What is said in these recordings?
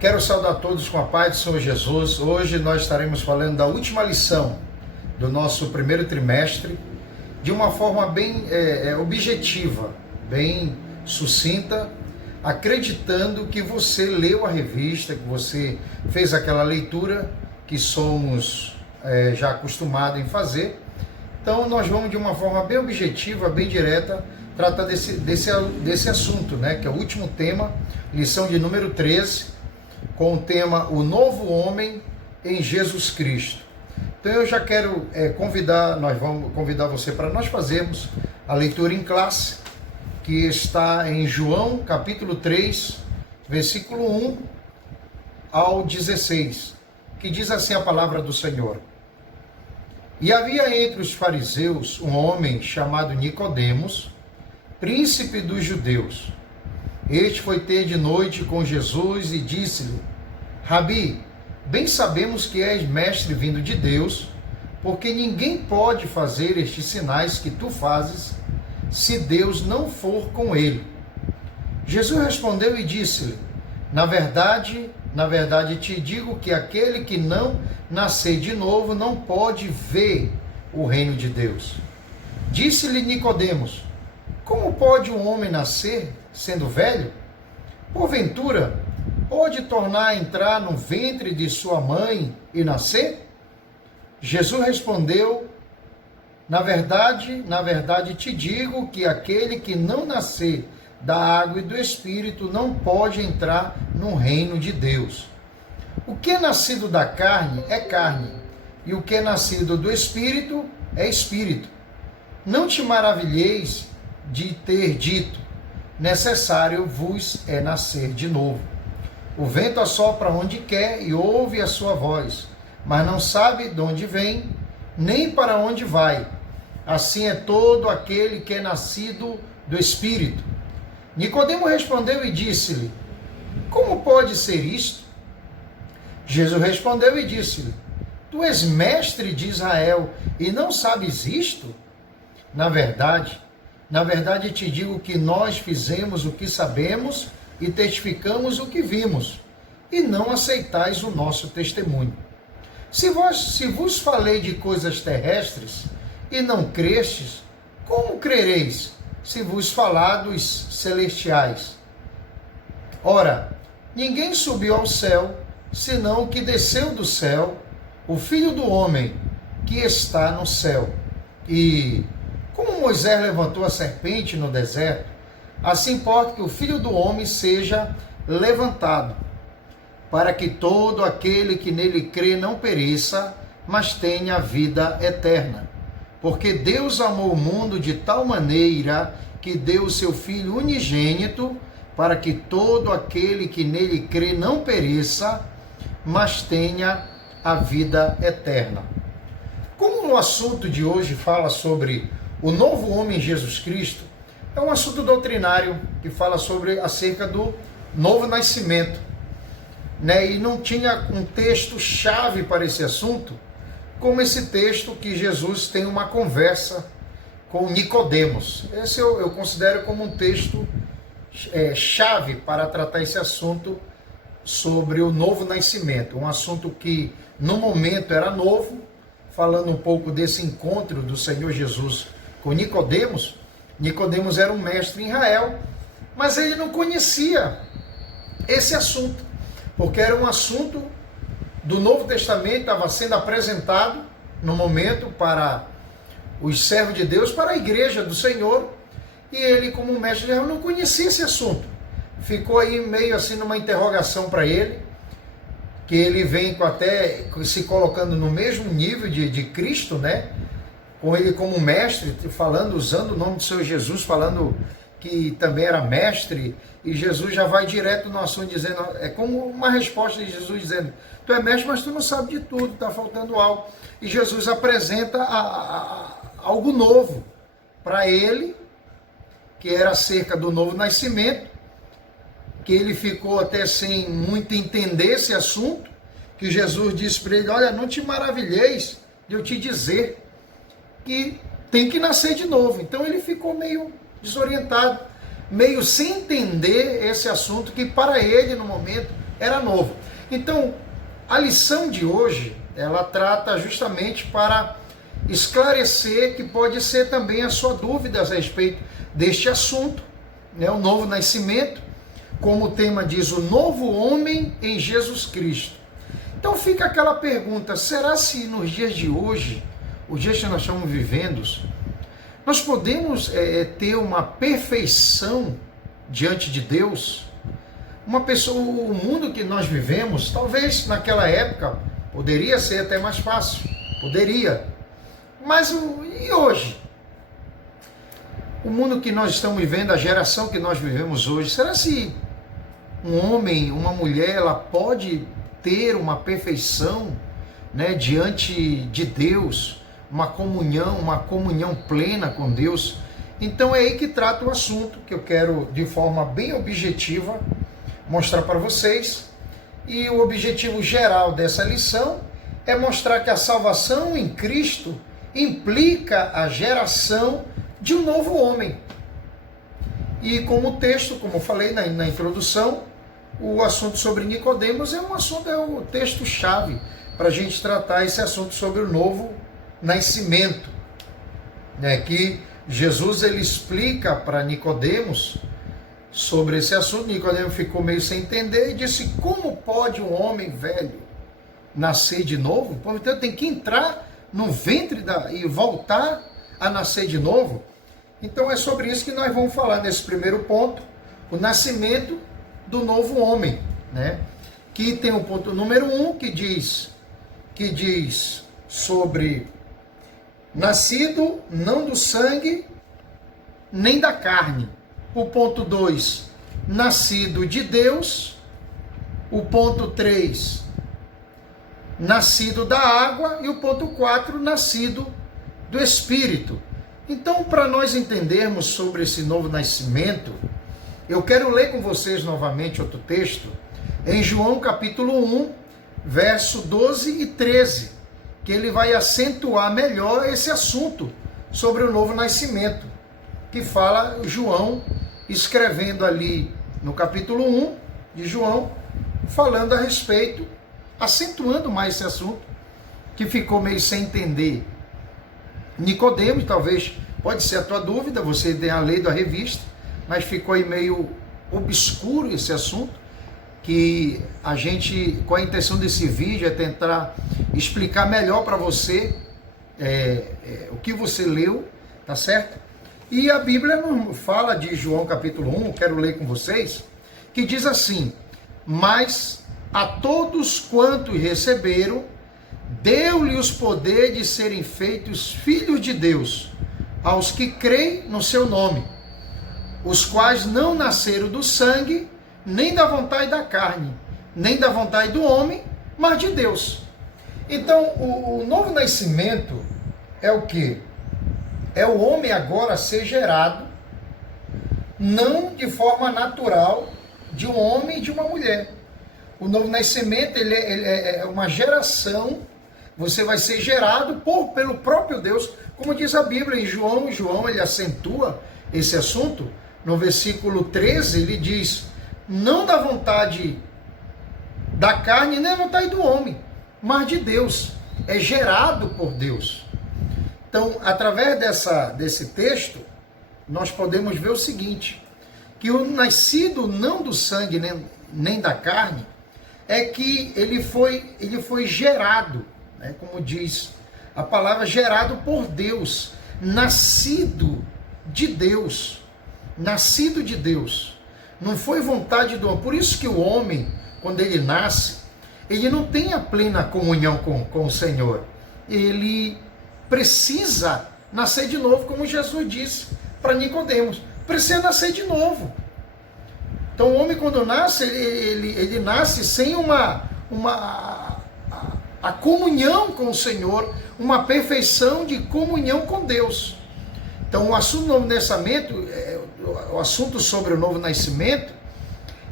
Quero saudar todos com a paz do Senhor Jesus. Hoje nós estaremos falando da última lição do nosso primeiro trimestre, de uma forma bem objetiva, bem sucinta, acreditando que você leu a revista, que você fez aquela leitura que somos já acostumados em fazer. Então nós vamos de uma forma bem objetiva, bem direta, tratar desse assunto, né, que é o último tema, lição de número 13, com o tema O Novo Homem em Jesus Cristo. Então eu já quero nós vamos convidar você para nós fazermos a leitura em classe, que está em João capítulo 3, versículo 1 ao 16, que diz assim a palavra do Senhor. E havia entre os fariseus um homem chamado Nicodemos, príncipe dos judeus. Este foi ter de noite com Jesus e disse-lhe: Rabi, bem sabemos que és mestre vindo de Deus, porque ninguém pode fazer estes sinais que tu fazes, se Deus não for com ele. Jesus respondeu e disse-lhe: Na verdade te digo que aquele que não nascer de novo não pode ver o reino de Deus. Disse-lhe Nicodemos: Como pode um homem nascer sendo velho? Porventura, pode tornar a entrar no ventre de sua mãe e nascer? Jesus respondeu: Na verdade te digo que aquele que não nascer da água e do Espírito não pode entrar no reino de Deus. O que é nascido da carne é carne, e o que é nascido do Espírito é Espírito. Não te maravilheis de ter dito: necessário vos é nascer de novo. O vento assopra onde quer e ouve a sua voz, mas não sabe de onde vem, nem para onde vai. Assim é todo aquele que é nascido do Espírito. Nicodemo respondeu e disse-lhe: Como pode ser isto? Jesus respondeu e disse-lhe: Tu és mestre de Israel e não sabes isto? Na verdade te digo que nós fizemos o que sabemos e testificamos o que vimos, e não aceitais o nosso testemunho. Se vos falei de coisas terrestres e não crestes, como crereis se vos falar dos celestiais? Ora, ninguém subiu ao céu, senão o que desceu do céu, o Filho do Homem, que está no céu. E como Moisés levantou a serpente no deserto, assim importa que o Filho do Homem seja levantado, para que todo aquele que nele crê não pereça, mas tenha a vida eterna. Porque Deus amou o mundo de tal maneira que deu o seu Filho unigênito, para que todo aquele que nele crê não pereça, mas tenha a vida eterna. Como o assunto de hoje fala sobre o novo homem Jesus Cristo, é um assunto doutrinário que fala acerca do novo nascimento, né? E não tinha um texto chave para esse assunto, como esse texto que Jesus tem uma conversa com Nicodemos. Esse eu considero como um texto chave para tratar esse assunto sobre o novo nascimento, um assunto que no momento era novo, falando um pouco desse encontro do Senhor Jesus com Nicodemos. Nicodemos era um mestre em Israel, mas ele não conhecia esse assunto, porque era um assunto do Novo Testamento, estava sendo apresentado no momento para os servos de Deus, para a igreja do Senhor, e ele, como mestre de Israel, não conhecia esse assunto. Ficou aí meio assim numa interrogação para ele, que ele vem até se colocando no mesmo nível de Cristo, né? Com ele como mestre, falando, usando o nome do Senhor Jesus, falando que também era mestre, e Jesus já vai direto no assunto, dizendo, é como uma resposta de Jesus dizendo: tu é mestre, mas tu não sabe de tudo, está faltando algo. E Jesus apresenta algo novo para ele, que era acerca do novo nascimento, que ele ficou até sem muito entender esse assunto, que Jesus disse para ele: olha, não te maravilheis de eu te dizer que tem que nascer de novo. Então ele ficou meio desorientado, meio sem entender esse assunto, que para ele no momento era novo. Então, a lição de hoje, ela trata justamente para esclarecer, que pode ser também a sua dúvida a respeito deste assunto, né, o novo nascimento, como o tema diz, o novo homem em Jesus Cristo. Então fica aquela pergunta, será se nos dias de hoje, os dias que nós estamos vivendo, nós podemos ter uma perfeição diante de Deus? Uma pessoa, o mundo que nós vivemos, talvez naquela época poderia ser até mais fácil, poderia. Mas e hoje? O mundo que nós estamos vivendo, a geração que nós vivemos hoje, será se um homem, uma mulher, ela pode ter uma perfeição, né, diante de Deus, uma comunhão plena com Deus? Então é aí que trata o assunto, que eu quero de forma bem objetiva mostrar para vocês. E o objetivo geral dessa lição é mostrar que a salvação em Cristo implica a geração de um novo homem. E como texto, como eu falei na introdução, o assunto sobre Nicodemos é o texto-chave para a gente tratar esse assunto sobre o novo nascimento, né? Que Jesus ele explica para Nicodemos sobre esse assunto. Nicodemos ficou meio sem entender e disse: como pode um homem velho nascer de novo? Então tem que entrar no ventre e voltar a nascer de novo. Então é sobre isso que nós vamos falar nesse primeiro ponto, o nascimento do novo homem, né? Que tem o ponto número 1, que diz sobre nascido não do sangue nem da carne. O ponto 2, nascido de Deus. O ponto 3, nascido da água. E o ponto 4, nascido do Espírito. Então, para nós entendermos sobre esse novo nascimento, eu quero ler com vocês novamente outro texto, em João capítulo 1, verso 12 e 13, que ele vai acentuar melhor esse assunto sobre o novo nascimento, que fala João escrevendo ali no capítulo 1 de João, falando a respeito, acentuando mais esse assunto, que ficou meio sem entender. Nicodemos, talvez, pode ser a tua dúvida, você tenha lido a revista, mas ficou aí meio obscuro esse assunto, que a gente, com a intenção desse vídeo, é tentar explicar melhor para você o que você leu, tá certo? E a Bíblia não fala de João capítulo 1, quero ler com vocês, que diz assim: mas a todos quantos receberam, deu-lhe poder de serem feitos filhos de Deus, aos que creem no seu nome, os quais não nasceram do sangue, nem da vontade da carne, nem da vontade do homem, mas de Deus. Então, o novo nascimento é o quê? É o homem agora ser gerado, não de forma natural, de um homem e de uma mulher. O novo nascimento ele é uma geração. Você vai ser gerado pelo próprio Deus, como diz a Bíblia em João. João ele acentua esse assunto. No versículo 13 ele diz: não da vontade da carne, nem da vontade do homem, mas de Deus. É gerado por Deus. Então, através desse texto, nós podemos ver o seguinte, que o nascido não do sangue nem da carne, é que ele foi gerado, né? Como diz a palavra, gerado por Deus, nascido de Deus, nascido de Deus. Não foi vontade do homem. Por isso que o homem, quando ele nasce, ele não tem a plena comunhão com o Senhor. Ele precisa nascer de novo, como Jesus disse para Nicodemos. Precisa nascer de novo. Então o homem, quando nasce, ele nasce sem a comunhão com o Senhor, uma perfeição de comunhão com Deus. Então o assunto do novo nascimento, o assunto sobre o novo nascimento,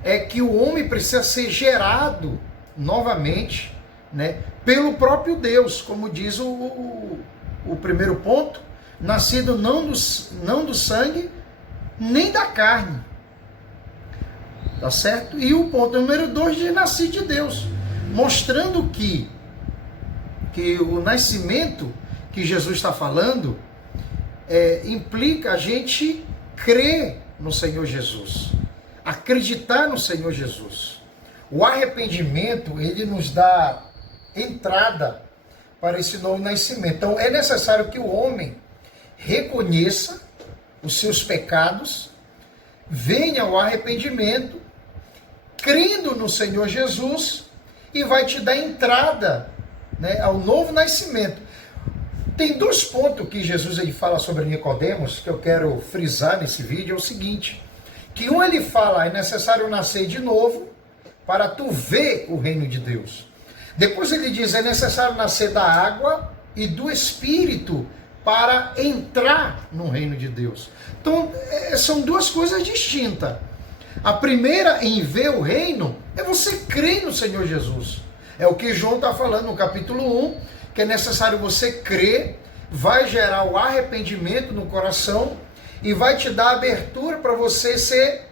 é que o homem precisa ser gerado novamente, né, pelo próprio Deus, como diz o primeiro ponto, nascido não do sangue, nem da carne. tá certo? E o ponto número 2 de nascer de Deus, mostrando que o nascimento que Jesus está falando implica a gente crer no Senhor Jesus, acreditar no Senhor Jesus. O arrependimento, ele nos dá entrada para esse novo nascimento. Então é necessário que o homem reconheça os seus pecados, venha ao arrependimento, crendo no Senhor Jesus, e vai te dar entrada, né, ao novo nascimento. Tem 2 pontos que Jesus ele fala sobre Nicodemos, que eu quero frisar nesse vídeo, é o seguinte, que ele fala, é necessário nascer de novo, para tu ver o reino de Deus. Depois ele diz, é necessário nascer da água e do Espírito, para entrar no reino de Deus. Então, são 2 coisas distintas. A primeira, em ver o reino, é você crer no Senhor Jesus. É o que João está falando no capítulo 1, que é necessário você crer, vai gerar o arrependimento no coração e vai te dar abertura para você ser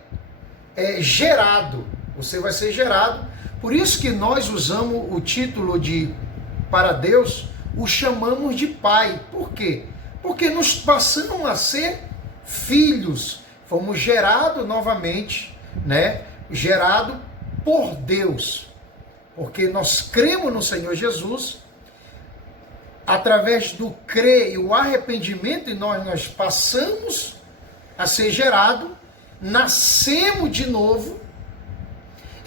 gerado. Você vai ser gerado. Por isso que nós usamos o título de para Deus, o chamamos de Pai. Por quê? Porque nós passamos a ser filhos. Fomos gerados novamente, né? Gerado por Deus. Porque nós cremos no Senhor Jesus, através do crer e o arrependimento em nós passamos a ser gerado, nascemos de novo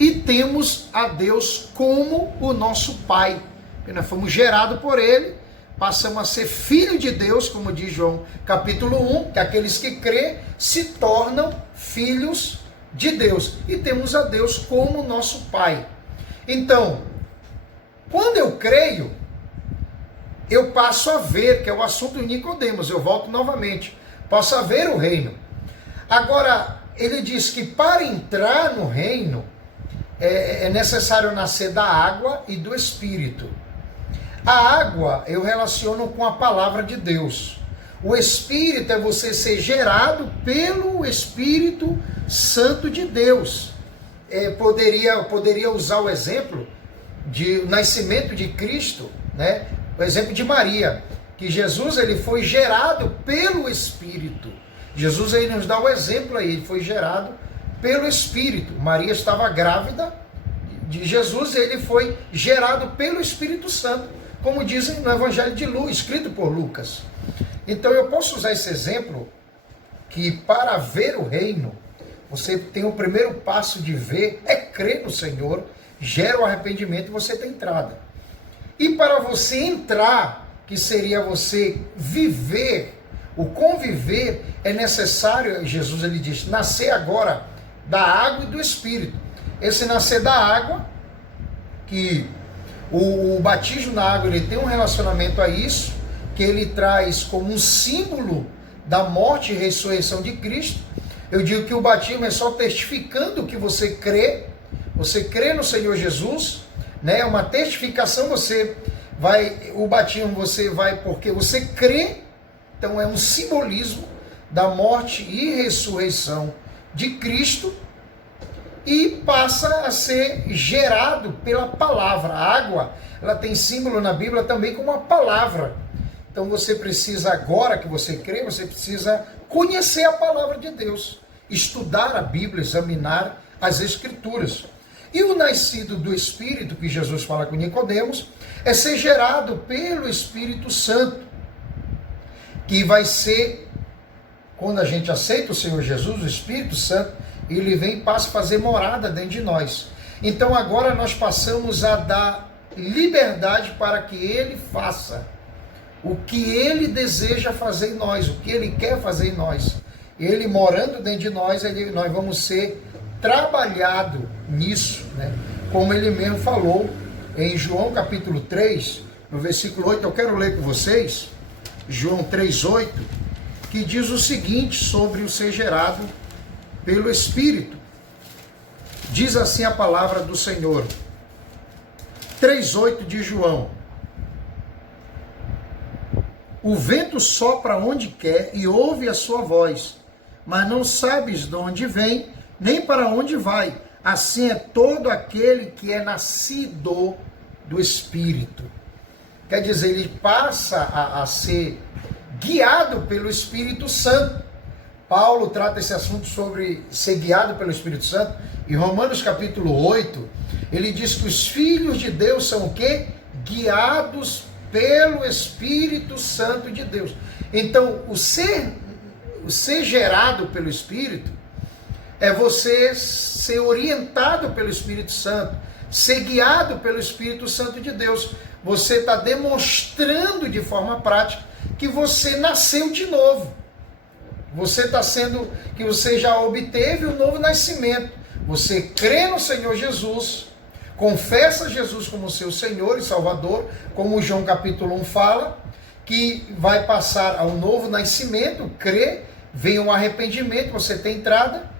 e temos a Deus como o nosso Pai. Porque nós fomos gerados por Ele, passamos a ser filho de Deus, como diz João capítulo 1, que aqueles que crêem se tornam filhos de Deus. E temos a Deus como nosso Pai. Então, quando eu creio, eu passo a ver, que é o assunto de Nicodemos, eu volto novamente, passo a ver o reino. Agora, ele diz que para entrar no reino, é necessário nascer da água e do Espírito. A água eu relaciono com a palavra de Deus. O Espírito é você ser gerado pelo Espírito Santo de Deus. Poderia usar o exemplo de nascimento de Cristo, né? O exemplo de Maria, que Jesus ele foi gerado pelo Espírito. Jesus aí nos dá o exemplo aí, ele foi gerado pelo Espírito. Maria estava grávida de Jesus e ele foi gerado pelo Espírito Santo, como dizem no Evangelho de Lucas, escrito por Lucas. Então eu posso usar esse exemplo que para ver o reino, você tem o primeiro passo de ver, é crer no Senhor, gera o arrependimento e você tem entrada. E para você entrar, que seria você viver, o conviver, é necessário, Jesus ele diz, nascer agora da água e do Espírito. Esse nascer da água, que o batismo na água ele tem um relacionamento a isso, que ele traz como um símbolo da morte e ressurreição de Cristo. Eu digo que o batismo é só testificando que você crê no Senhor Jesus, né? É uma testificação, o batismo você vai porque você crê, então é um simbolismo da morte e ressurreição de Cristo e passa a ser gerado pela palavra. A água, ela tem símbolo na Bíblia também como a palavra. Então você precisa, agora que você crê, você precisa conhecer a palavra de Deus, estudar a Bíblia, examinar as Escrituras. E o nascido do Espírito, que Jesus fala com Nicodemos, é ser gerado pelo Espírito Santo, que vai ser, quando a gente aceita o Senhor Jesus, o Espírito Santo, ele vem e passa a fazer morada dentro de nós. Então agora nós passamos a dar liberdade para que ele faça o que ele deseja fazer em nós, o que ele quer fazer em nós. Ele morando dentro de nós, nós vamos ser trabalhado nisso, né? Como ele mesmo falou em João capítulo 3, no versículo 8, eu quero ler com vocês, João 3,8, que diz o seguinte sobre o ser gerado pelo Espírito. Diz assim a palavra do Senhor, 3,8 de João: o vento sopra onde quer e ouve a sua voz, mas não sabes de onde vem, nem para onde vai. assim é todo aquele que é nascido do Espírito. Quer dizer, ele passa a ser guiado pelo Espírito Santo. Paulo trata esse assunto sobre ser guiado pelo Espírito Santo. Em Romanos capítulo 8, ele diz que os filhos de Deus são o quê? Guiados pelo Espírito Santo de Deus. Então, o ser gerado pelo Espírito é você ser orientado pelo Espírito Santo, ser guiado pelo Espírito Santo de Deus. Você está demonstrando de forma prática que você nasceu de novo. Você está sendo, que você já obteve o novo nascimento. Você crê no Senhor Jesus, confessa Jesus como seu Senhor e Salvador, como João capítulo 1 fala, que vai passar ao novo nascimento, crê, vem um arrependimento, você tem entrada.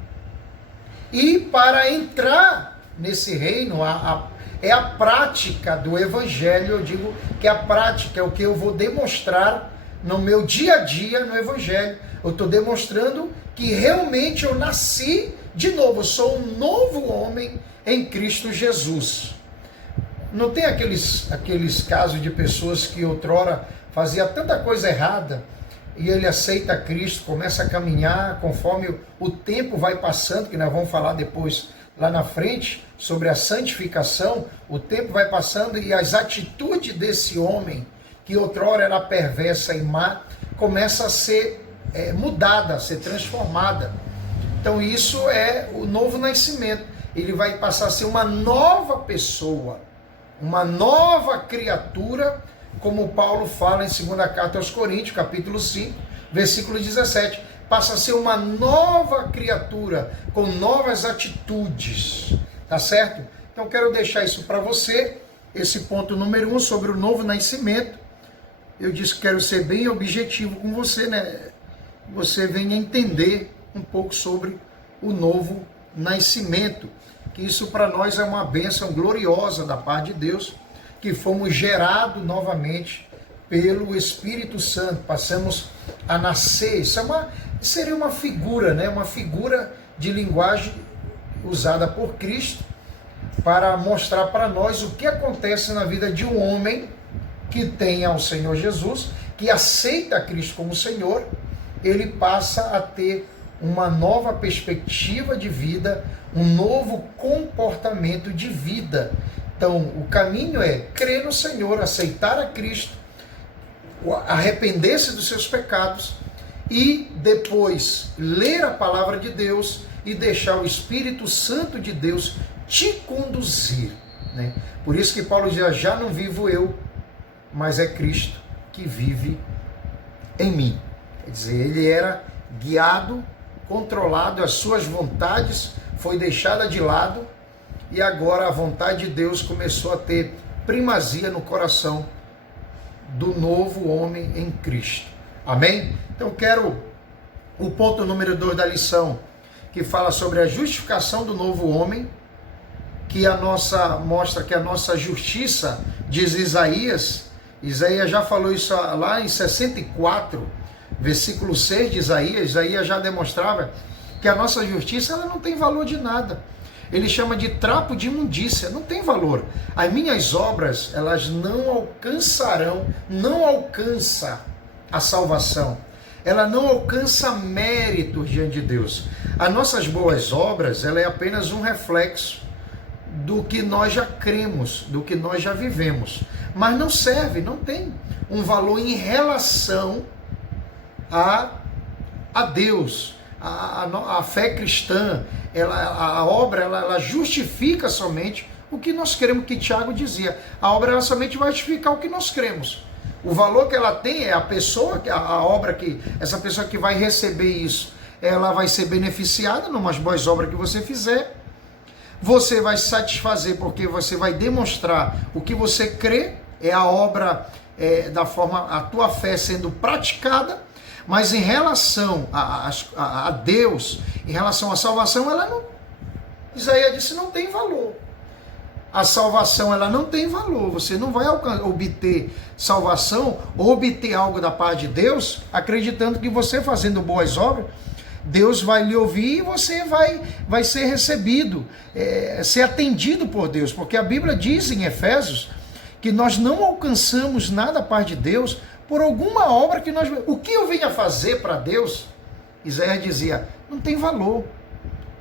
E para entrar nesse reino, é a prática do Evangelho. Eu digo que a prática é o que eu vou demonstrar no meu dia a dia no Evangelho. Eu estou demonstrando que realmente eu nasci de novo, eu sou um novo homem em Cristo Jesus. Não tem aqueles casos de pessoas que outrora fazia tanta coisa errada e ele aceita Cristo, começa a caminhar conforme o tempo vai passando, que nós vamos falar depois lá na frente sobre a santificação. O tempo vai passando e as atitudes desse homem, que outrora era perversa e má, começa a ser mudada, a ser transformada. Então isso é o novo nascimento. Ele vai passar a ser uma nova pessoa, uma nova criatura, como Paulo fala em 2ª carta aos Coríntios, capítulo 5, versículo 17. Passa a ser uma nova criatura, com novas atitudes, tá certo? Então quero deixar isso para você, esse ponto número 1 sobre o novo nascimento. Eu disse que quero ser bem objetivo com você, né? Você venha entender um pouco sobre o novo nascimento, que isso para nós é uma bênção gloriosa da parte de Deus, que fomos gerados novamente pelo Espírito Santo, passamos a nascer. Isso seria uma figura, né? Uma figura de linguagem usada por Cristo para mostrar para nós o que acontece na vida de um homem que tem ao Senhor Jesus, que aceita Cristo como Senhor. Ele passa a ter uma nova perspectiva de vida, um novo comportamento de vida. Então, o caminho é crer no Senhor, aceitar a Cristo, arrepender-se dos seus pecados e depois ler a palavra de Deus e deixar o Espírito Santo de Deus te conduzir, né? Por isso que Paulo diz: já não vivo eu, mas é Cristo que vive em mim. Quer dizer, ele era guiado, controlado, as suas vontades foi deixada de lado e agora a vontade de Deus começou a ter primazia no coração do novo homem em Cristo. Amém? Então quero o ponto número 2 da lição, que fala sobre a justificação do novo homem, que mostra que a nossa justiça, diz Isaías já falou isso lá em 64, versículo 6 de Isaías já demonstrava que a nossa justiça ela não tem valor de nada. Ele chama de trapo de imundícia, não tem valor. As minhas obras, elas não alcançarão, não alcança a salvação. Ela não alcança mérito diante de Deus. As nossas boas obras, ela é apenas um reflexo do que nós já cremos, do que nós já vivemos. Mas não serve, não tem um valor em relação a Deus. A fé cristã, a obra, ela justifica somente o que nós cremos, que Tiago dizia. A obra ela somente vai justificar o que nós cremos. O valor que ela tem é a pessoa, a obra que, essa pessoa que vai receber isso, ela vai ser beneficiada numas boas obras que você fizer. Você vai se satisfazer porque você vai demonstrar o que você crê, é a obra da forma, a tua fé sendo praticada. Mas em relação a Deus, em relação à salvação, ela não, Isaías disse, não tem valor. A salvação, ela não tem valor. Você não vai obter salvação ou obter algo da parte de Deus acreditando que você fazendo boas obras, Deus vai lhe ouvir e você vai ser recebido, ser atendido por Deus, porque a Bíblia diz em Efésios que nós não alcançamos nada a parte de Deus por alguma obra que nós... O que eu venho a fazer para Deus, Isaías dizia, não tem valor.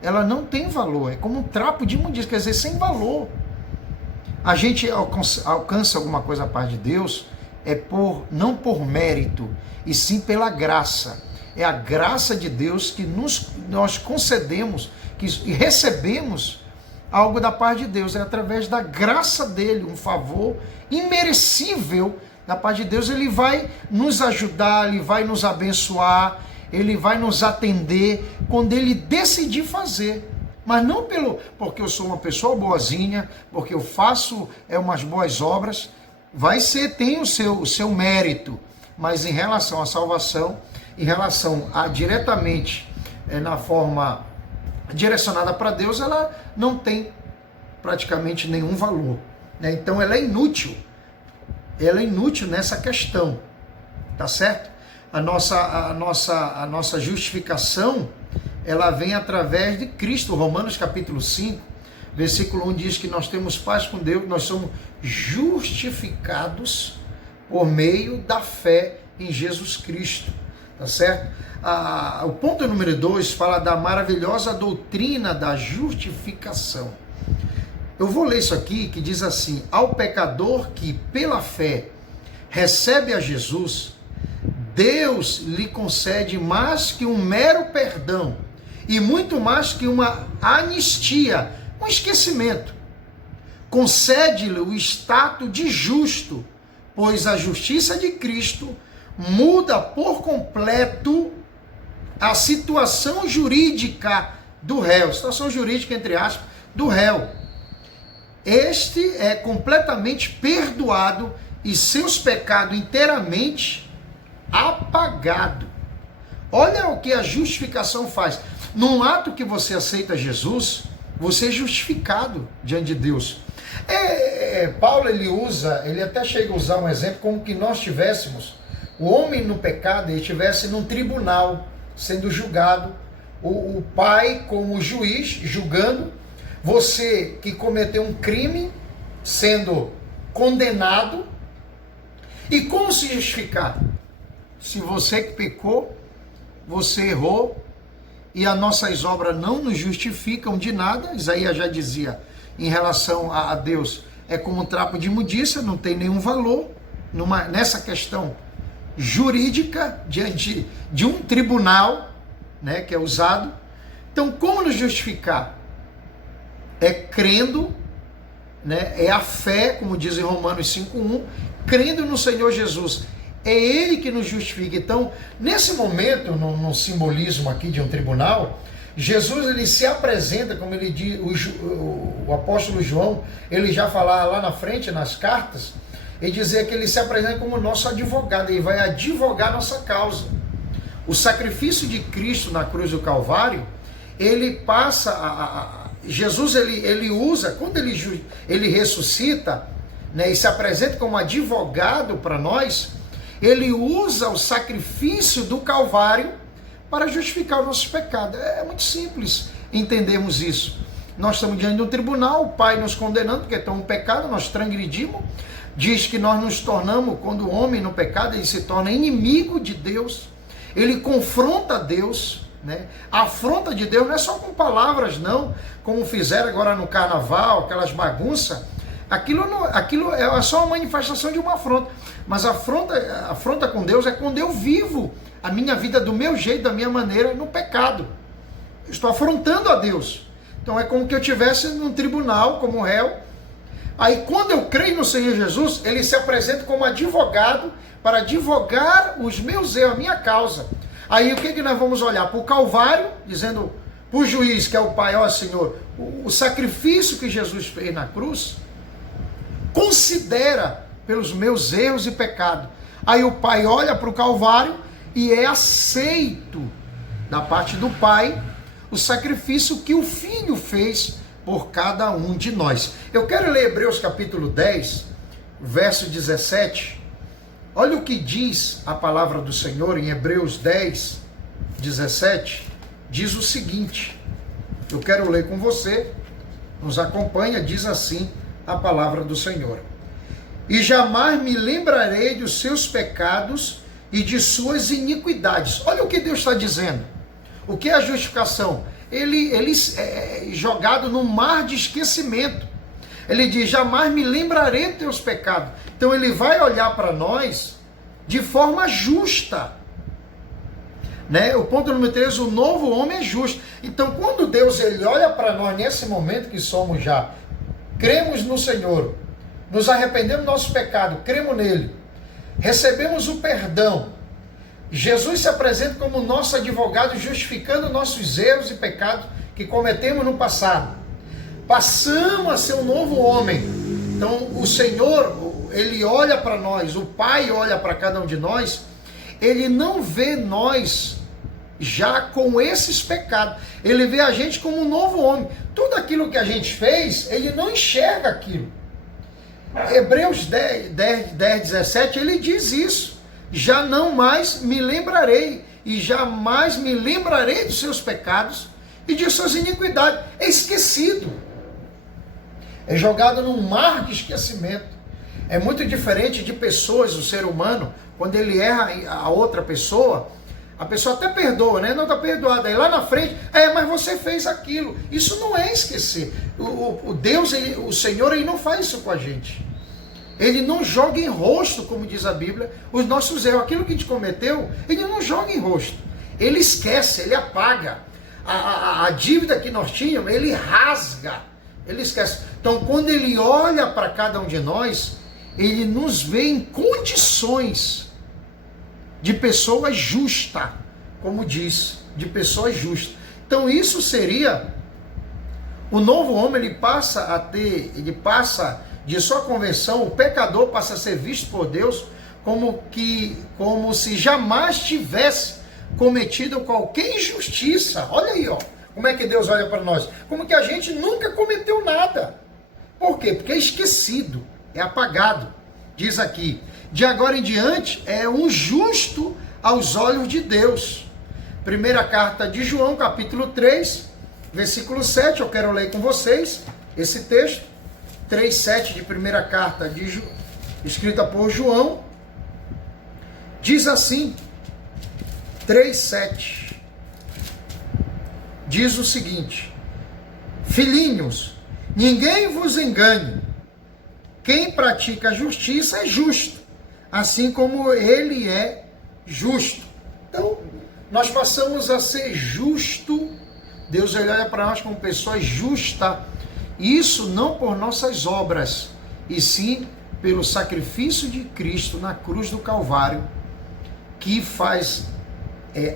Ela não tem valor, é como um trapo de imundícia, quer dizer, sem valor. A gente alcança alguma coisa a parte de Deus, não por mérito, e sim pela graça. É a graça de Deus que nós concedemos e recebemos algo da parte de Deus. É através da graça dele, um favor imerecível da parte de Deus. Ele vai nos ajudar, ele vai nos abençoar, ele vai nos atender quando ele decidir fazer. Mas não porque eu sou uma pessoa boazinha, porque eu faço umas boas obras. Tem o seu mérito, mas em relação à salvação, em relação a diretamente na forma direcionada para Deus, ela não tem praticamente nenhum valor, né? Então ela é inútil nessa questão, tá certo? A nossa justificação, ela vem através de Cristo. Romanos capítulo 5, versículo 1 diz que nós temos paz com Deus, nós somos justificados por meio da fé em Jesus Cristo. Tá certo? O ponto número 2 fala da maravilhosa doutrina da justificação. Eu vou ler isso aqui, que diz assim: ao pecador que pela fé recebe a Jesus, Deus lhe concede mais que um mero perdão e muito mais que uma anistia, um esquecimento. Concede-lhe o status de justo, pois a justiça de Cristo muda por completo a situação jurídica do réu, situação jurídica entre aspas, do réu. Este é completamente perdoado e seus pecados inteiramente apagado. Olha o que a justificação faz. Num ato que você aceita Jesus, você é justificado diante de Deus. Paulo ele até chega a usar um exemplo como que nós tivéssemos o homem no pecado, ele estivesse num tribunal sendo julgado, o pai como juiz julgando, você que cometeu um crime sendo condenado. E como se justificar? Se você que pecou, você errou, e as nossas obras não nos justificam de nada. Isaías já dizia em relação a Deus, é como um trapo de imundícia, não tem nenhum valor nessa questão jurídica, diante de um tribunal, né, que é usado. Então, como nos justificar? É crendo, né, é a fé, como diz em Romanos 5:1, crendo no Senhor Jesus. É Ele que nos justifica. Então, nesse momento, no simbolismo aqui de um tribunal, Jesus ele se apresenta, como ele diz, o apóstolo João, ele já falava lá na frente, nas cartas, ele dizia que ele se apresenta como nosso advogado, ele vai advogar nossa causa. O sacrifício de Cristo na cruz do Calvário, ele passa, Jesus ele usa, quando ele ressuscita, né, e se apresenta como advogado para nós, ele usa o sacrifício do Calvário para justificar os nossos pecados. É muito simples entendermos isso. Nós estamos diante de um tribunal, o Pai nos condenando, porque estamos no pecado, nós transgredimos. Diz que nós nos tornamos, quando o homem no pecado, ele se torna inimigo de Deus. Ele confronta Deus, né? A afronta de Deus não é só com palavras, não, como fizeram agora no carnaval, aquelas bagunças. Aquilo é só uma manifestação de uma afronta. Mas a afronta com Deus é quando eu vivo a minha vida do meu jeito, da minha maneira, no pecado. Eu estou afrontando a Deus. Então é como que eu estivesse num tribunal como réu. Aí quando eu creio no Senhor Jesus, ele se apresenta como advogado para advogar os meus erros, a minha causa. Aí o que nós vamos olhar? Para o Calvário, dizendo para o juiz, que é o Pai, ó Senhor, o sacrifício que Jesus fez na cruz, considera pelos meus erros e pecados. Aí o Pai olha para o Calvário e é aceito da parte do Pai o sacrifício que o Filho fez por cada um de nós. Eu quero ler Hebreus capítulo 10, verso 17. Olha o que diz a palavra do Senhor em Hebreus 10, 17. diz o seguinte, eu quero ler com você, nos acompanha, diz assim a palavra do Senhor. E jamais me lembrarei dos seus pecados e de suas iniquidades. Olha o que Deus está dizendo. O que é a justificação? Ele é jogado num mar de esquecimento. Ele diz, jamais me lembrarei dos teus pecados. Então ele vai olhar para nós de forma justa. Né? O ponto número 3, o novo homem é justo. Então quando Deus ele olha para nós nesse momento que somos já, cremos no Senhor, nos arrependemos do nosso pecado, cremos nele, recebemos o perdão, Jesus se apresenta como nosso advogado, justificando nossos erros e pecados que cometemos no passado. Passamos a ser um novo homem. Então o Senhor, ele olha para nós, o Pai olha para cada um de nós, ele não vê nós já com esses pecados, ele vê a gente como um novo homem. Tudo aquilo que a gente fez, ele não enxerga aquilo. Hebreus 10, 17, ele diz isso. Já não mais me lembrarei, e jamais me lembrarei dos seus pecados e de suas iniquidades. É esquecido. É jogado num mar de esquecimento. É muito diferente de pessoas, o ser humano, quando ele erra a outra pessoa, a pessoa até perdoa, né? Não está perdoada. Aí lá na frente, mas você fez aquilo. Isso não é esquecer. O Deus, o Senhor, ele não faz isso com a gente. Ele não joga em rosto, como diz a Bíblia, os nossos erros. Aquilo que a gente cometeu, ele não joga em rosto. Ele esquece, ele apaga. A dívida que nós tínhamos, ele rasga. Ele esquece. Então, quando ele olha para cada um de nós, ele nos vê em condições de pessoa justa, como diz, de pessoa justa. Então, isso seria o novo homem. Ele passa de sua conversão, o pecador passa a ser visto por Deus como se jamais tivesse cometido qualquer injustiça. Olha aí, ó, como é que Deus olha para nós, como que a gente nunca cometeu nada. Por quê? Porque é esquecido, é apagado. Diz aqui, de agora em diante é um justo aos olhos de Deus. Primeira carta de João, capítulo 3, versículo 7, eu quero ler com vocês esse texto. 3,7 de primeira carta escrita por João, diz assim, 3,7, diz o seguinte, filhinhos, ninguém vos engane, quem pratica a justiça é justo, assim como ele é justo. Então, nós passamos a ser justo, Deus olha para nós como pessoas justas, isso não por nossas obras, e sim pelo sacrifício de Cristo na cruz do Calvário, que faz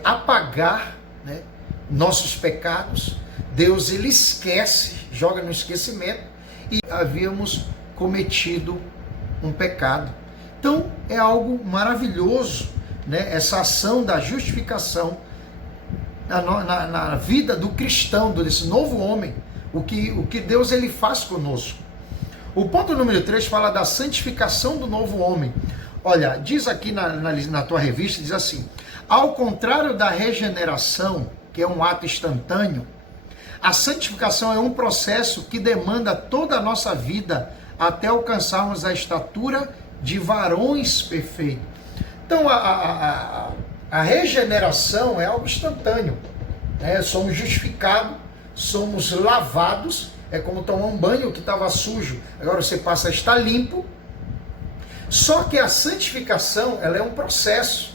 apagar, né, nossos pecados. Deus ele esquece, joga no esquecimento, e havíamos cometido um pecado. Então é algo maravilhoso, né, essa ação da justificação na vida do cristão, desse novo homem. O que Deus ele faz conosco. O ponto número 3 fala da santificação do novo homem. Olha, diz aqui na tua revista, diz assim, ao contrário da regeneração, que é um ato instantâneo, a santificação é um processo que demanda toda a nossa vida até alcançarmos a estatura de varões perfeitos. Então a regeneração é algo instantâneo, né? Somos justificados, somos lavados, é como tomar um banho que estava sujo, agora você passa a estar limpo. Só que a santificação, ela é um processo,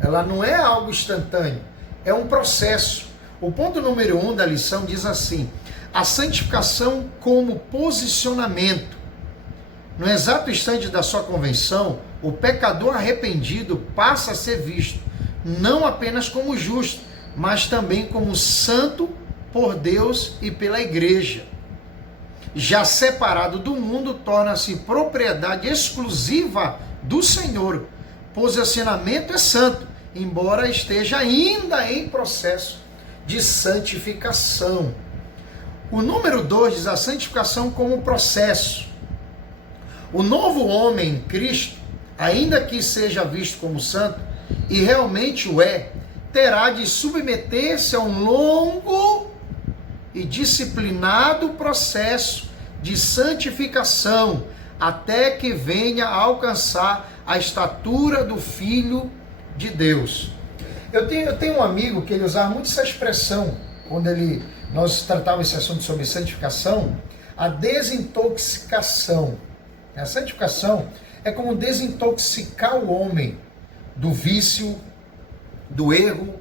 ela não é algo instantâneo, é um processo. O ponto número 1 da lição diz assim, a santificação como posicionamento. No exato instante da sua convenção, o pecador arrependido passa a ser visto, não apenas como justo, mas também como santo por Deus e pela igreja. Já separado do mundo, torna-se propriedade exclusiva do Senhor. Posicionamento é santo, embora esteja ainda em processo de santificação. O número 2 diz a santificação como processo. O novo homem em Cristo, ainda que seja visto como santo, e realmente o é, terá de submeter-se a um longo e disciplinado processo de santificação, até que venha a alcançar a estatura do Filho de Deus. Eu tenho um amigo que ele usava muito essa expressão, quando nós tratávamos esse assunto sobre santificação, a desintoxicação. A santificação é como desintoxicar o homem do vício, do erro.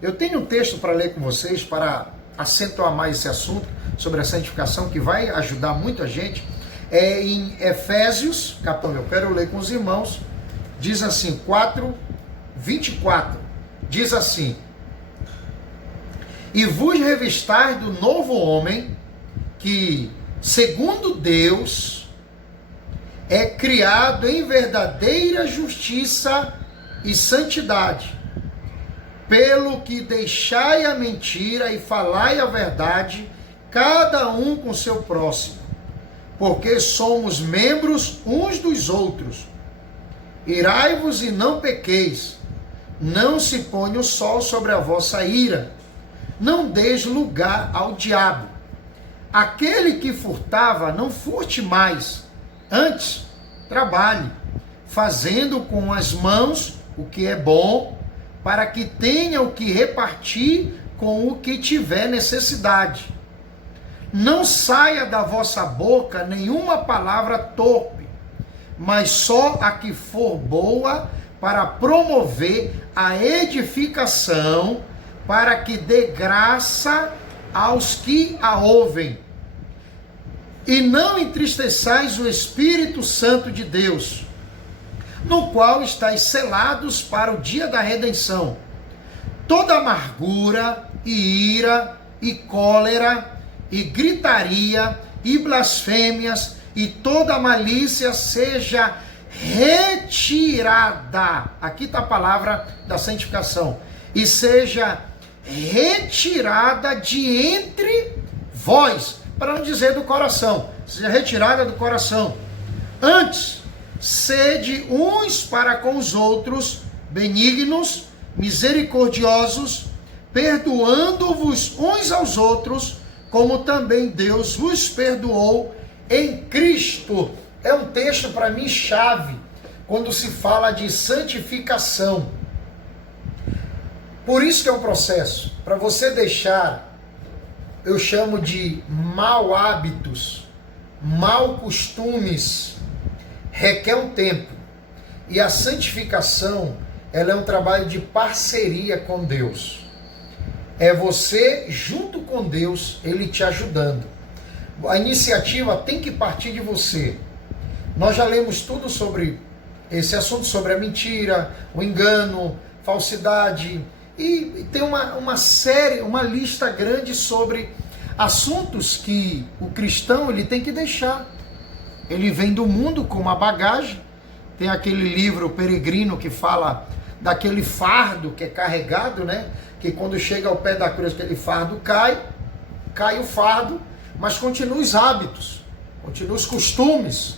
Eu tenho um texto para ler com vocês, para acentuar mais esse assunto sobre a santificação, que vai ajudar muito a gente. É em Efésios, eu quero ler com os irmãos, diz assim, 4:24, diz assim: e vos revistais do novo homem, que, segundo Deus, é criado em verdadeira justiça e santidade. Pelo que deixai a mentira e falai a verdade, cada um com seu próximo, porque somos membros uns dos outros. Irai-vos e não pequeis, não se ponha o sol sobre a vossa ira, não deis lugar ao diabo. Aquele que furtava, não furte mais, antes trabalhe, fazendo com as mãos o que é bom, para que tenha o que repartir com o que tiver necessidade. Não saia da vossa boca nenhuma palavra torpe, mas só a que for boa para promover a edificação, para que dê graça aos que a ouvem. E não entristeçais o Espírito Santo de Deus, no qual estáis selados para o dia da redenção. Toda amargura e ira e cólera e gritaria e blasfêmias e toda malícia seja retirada. Aqui está a palavra da santificação. E seja retirada de entre vós, para não dizer do coração, seja retirada do coração. Antes, sede uns para com os outros, benignos, misericordiosos, perdoando-vos uns aos outros, como também Deus vos perdoou em Cristo. É um texto para mim chave, quando se fala de santificação. Por isso que é um processo, para você deixar, eu chamo de mau hábitos, mau costumes, requer um tempo. E a santificação, ela é um trabalho de parceria com Deus. É você junto com Deus, Ele te ajudando. A iniciativa tem que partir de você. Nós já lemos tudo sobre esse assunto, sobre a mentira, o engano, falsidade, e tem uma série, uma lista grande sobre assuntos que o cristão ele tem que deixar. Ele vem do mundo com uma bagagem. Tem aquele livro Peregrino que fala daquele fardo que é carregado, né? Que quando chega ao pé da cruz, aquele fardo cai o fardo, mas continua os hábitos, continua os costumes.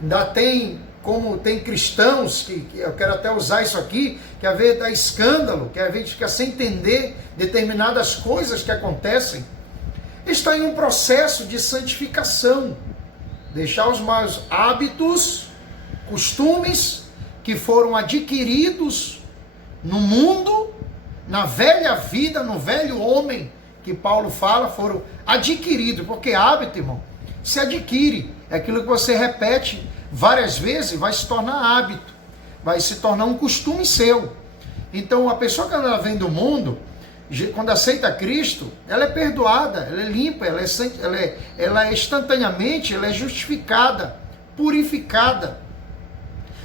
Ainda tem, como tem cristãos, que eu quero até usar isso aqui, que às vezes dá escândalo, que às vezes fica sem entender determinadas coisas que acontecem. Está em um processo de santificação. Deixar os maus hábitos, costumes que foram adquiridos no mundo, na velha vida, no velho homem, que Paulo fala, foram adquiridos, porque hábito, irmão, se adquire, é aquilo que você repete várias vezes, vai se tornar hábito, vai se tornar um costume seu. Então, a pessoa que ela vem do mundo, quando aceita Cristo, ela é perdoada, ela é limpa, ela é instantaneamente, ela é justificada, purificada.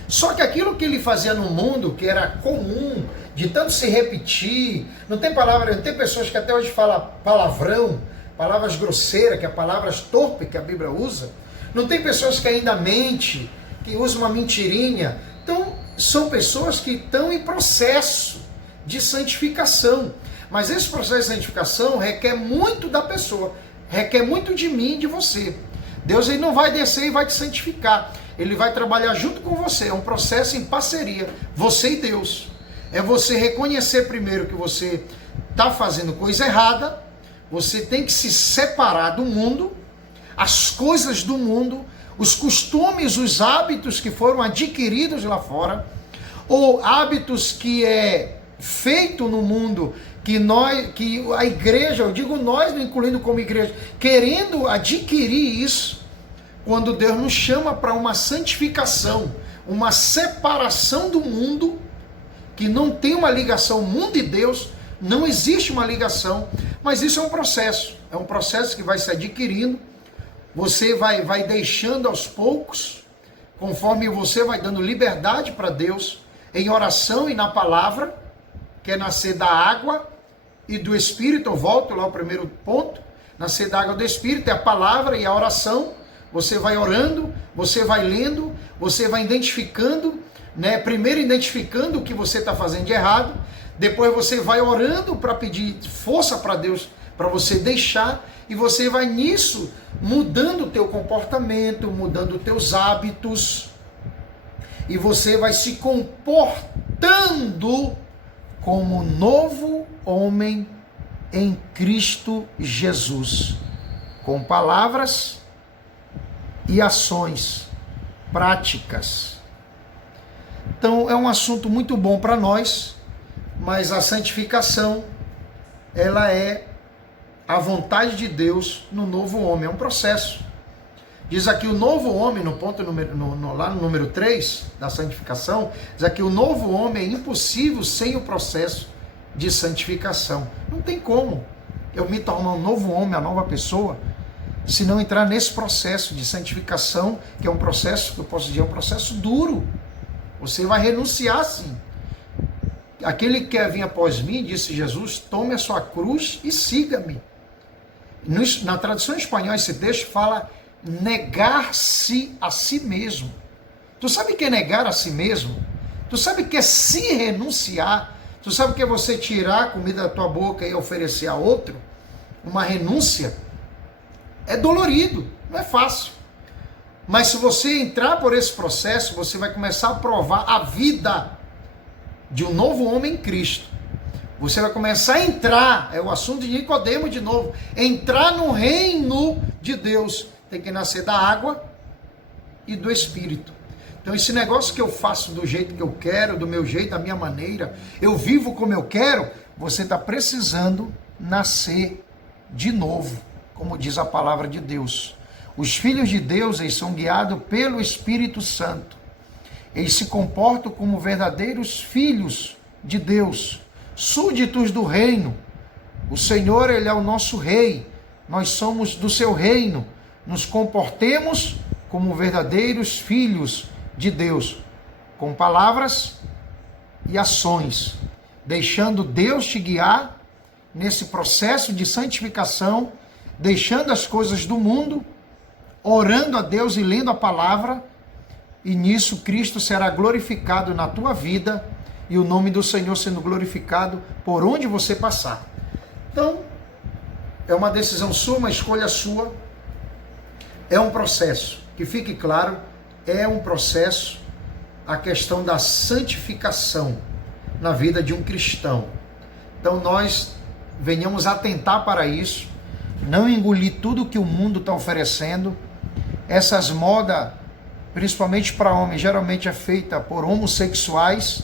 Só que aquilo que ele fazia no mundo, que era comum, de tanto se repetir, não tem pessoas que até hoje falam palavrão, palavras grosseiras, que é palavras torpes que a Bíblia usa, não tem pessoas que ainda mente, que usam uma mentirinha. Então, são pessoas que estão em processo de santificação. Mas esse processo de santificação requer muito da pessoa, requer muito de mim e de você. Deus ele não vai descer e vai te santificar. Ele vai trabalhar junto com você. É um processo em parceria, você e Deus. É você reconhecer primeiro que você está fazendo coisa errada, você tem que se separar do mundo, as coisas do mundo, os costumes, os hábitos que foram adquiridos lá fora, ou hábitos que é feito no mundo, que a igreja, eu digo nós, incluindo como igreja, querendo adquirir isso, quando Deus nos chama para uma santificação, uma separação do mundo, que não tem uma ligação mundo e Deus, não existe uma ligação, mas isso é um processo que vai se adquirindo, você vai deixando aos poucos, conforme você vai dando liberdade para Deus, em oração e na palavra, que é nascer da água e do Espírito. Eu volto lá ao primeiro ponto, nascer da água do Espírito, é a palavra e a oração. Você vai orando, você vai lendo, você vai identificando, né? Primeiro identificando o que você está fazendo de errado, depois você vai orando para pedir força para Deus, para você deixar, e você vai nisso mudando o teu comportamento, mudando os teus hábitos, e você vai se comportando como novo homem em Cristo Jesus, com palavras e ações práticas. Então é um assunto muito bom para nós, mas a santificação, ela é a vontade de Deus no novo homem, é um processo. Diz aqui o novo homem, no ponto lá no número 3 da santificação, diz aqui o novo homem é impossível sem o processo de santificação. Não tem como eu me tornar um novo homem, uma nova pessoa, se não entrar nesse processo de santificação, que é um processo, que eu posso dizer, é um processo duro. Você vai renunciar sim. Aquele que quer vir após mim, disse Jesus, tome a sua cruz e siga-me. Na tradução espanhola, esse texto fala negar-se a si mesmo. Tu sabe o que é negar a si mesmo? Tu sabe o que é se renunciar? Tu sabe o que é você tirar a comida da tua boca e oferecer a outro? Uma renúncia. É dolorido, não é fácil. Mas se você entrar por esse processo, você vai começar a provar a vida de um novo homem em Cristo. Você vai começar a entrar, é o assunto de Nicodemo de novo, entrar no reino de Deus. Tem que nascer da água e do Espírito. Então esse negócio que eu faço do jeito que eu quero, do meu jeito, da minha maneira, eu vivo como eu quero, você está precisando nascer de novo, como diz a palavra de Deus. Os filhos de Deus, eles são guiados pelo Espírito Santo. Eles se comportam como verdadeiros filhos de Deus, súditos do reino. O Senhor, Ele é o nosso rei, nós somos do seu reino. Nos comportemos como verdadeiros filhos de Deus, com palavras e ações, deixando Deus te guiar nesse processo de santificação, deixando as coisas do mundo, orando a Deus e lendo a palavra, e nisso Cristo será glorificado na tua vida e o nome do Senhor sendo glorificado por onde você passar. Então, é uma decisão sua, uma escolha sua, é um processo, que fique claro, é um processo, a questão da santificação na vida de um cristão. Então nós venhamos atentar para isso, não engolir tudo que o mundo está oferecendo. Essas modas, principalmente para homens, geralmente é feita por homossexuais,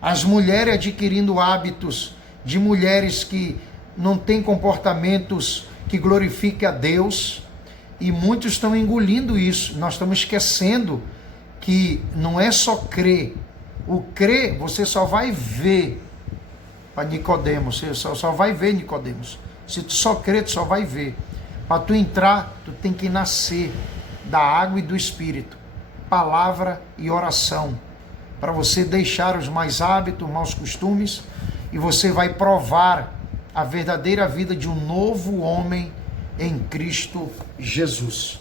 as mulheres adquirindo hábitos de mulheres que não têm comportamentos que glorifiquem a Deus, e muitos estão engolindo isso. Nós estamos esquecendo que não é só crer. O crer, você só vai ver para Nicodemos, você só vai ver Nicodemos. Se tu só crer, tu só vai ver. Para tu entrar, tu tem que nascer da água e do Espírito, palavra e oração, para você deixar os maus hábitos, os maus costumes, e você vai provar a verdadeira vida de um novo homem em Cristo Jesus.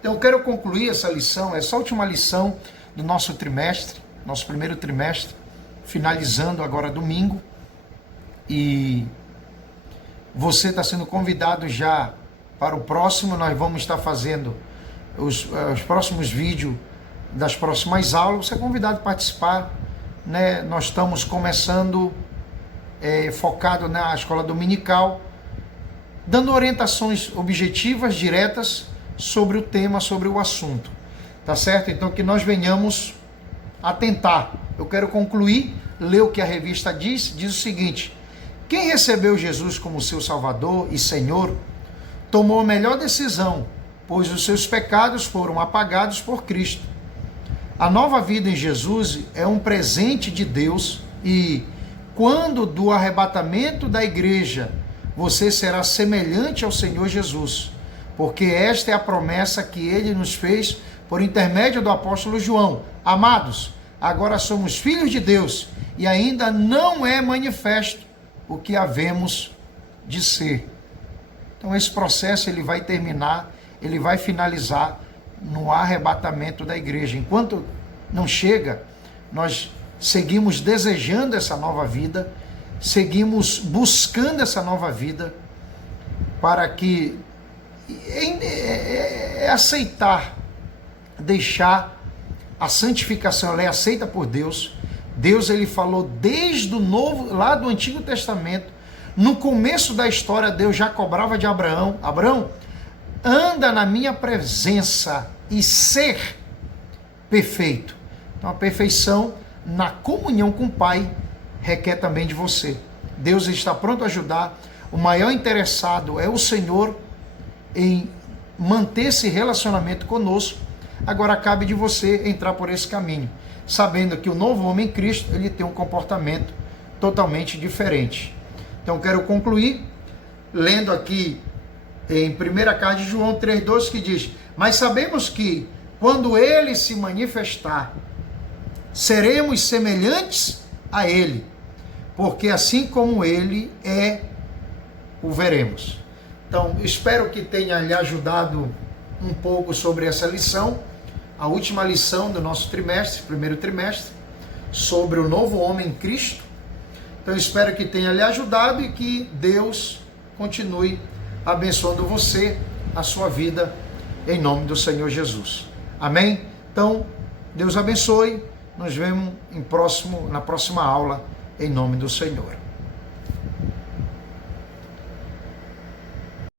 Então eu quero concluir essa lição, essa última lição do nosso trimestre, nosso primeiro trimestre, finalizando agora domingo, e você está sendo convidado já para o próximo. Nós vamos estar fazendo os próximos vídeos das próximas aulas. Você é convidado a participar. né, nós estamos começando focado na escola dominical, dando orientações objetivas, diretas, sobre o tema, sobre o assunto. Tá certo? Então que nós venhamos a tentar. Eu quero concluir, ler o que a revista diz o seguinte: quem recebeu Jesus como seu Salvador e Senhor, tomou a melhor decisão, pois os seus pecados foram apagados por Cristo. A nova vida em Jesus é um presente de Deus e, quando do arrebatamento da igreja, você será semelhante ao Senhor Jesus, porque esta é a promessa que ele nos fez por intermédio do apóstolo João. Amados, agora somos filhos de Deus e ainda não é manifesto o que havemos de ser. Então esse processo ele vai terminar, ele vai finalizar no arrebatamento da igreja. Enquanto não chega, nós seguimos desejando essa nova vida, seguimos buscando essa nova vida, para que aceitar, deixar a santificação, ela é aceita por Deus. Deus ele falou desde o novo, lá do Antigo Testamento, no começo da história, Deus já cobrava de Abraão: Abraão, anda na minha presença e ser perfeito. Então a perfeição na comunhão com o Pai requer também de você. Deus está pronto a ajudar. O maior interessado é o Senhor em manter esse relacionamento conosco. Agora cabe de você entrar por esse caminho, sabendo que o novo homem em Cristo, ele tem um comportamento totalmente diferente. Então quero concluir lendo aqui em 1ª carta de João 3,12, que diz: mas sabemos que quando ele se manifestar, seremos semelhantes a ele, porque assim como ele é, o veremos. Então espero que tenha lhe ajudado um pouco sobre essa lição, a última lição do nosso trimestre, primeiro trimestre, sobre o novo homem em Cristo. Então espero que tenha lhe ajudado e que Deus continue abençoando você, a sua vida, em nome do Senhor Jesus. Amém? Então, Deus abençoe. Nos vemos na próxima aula, em nome do Senhor.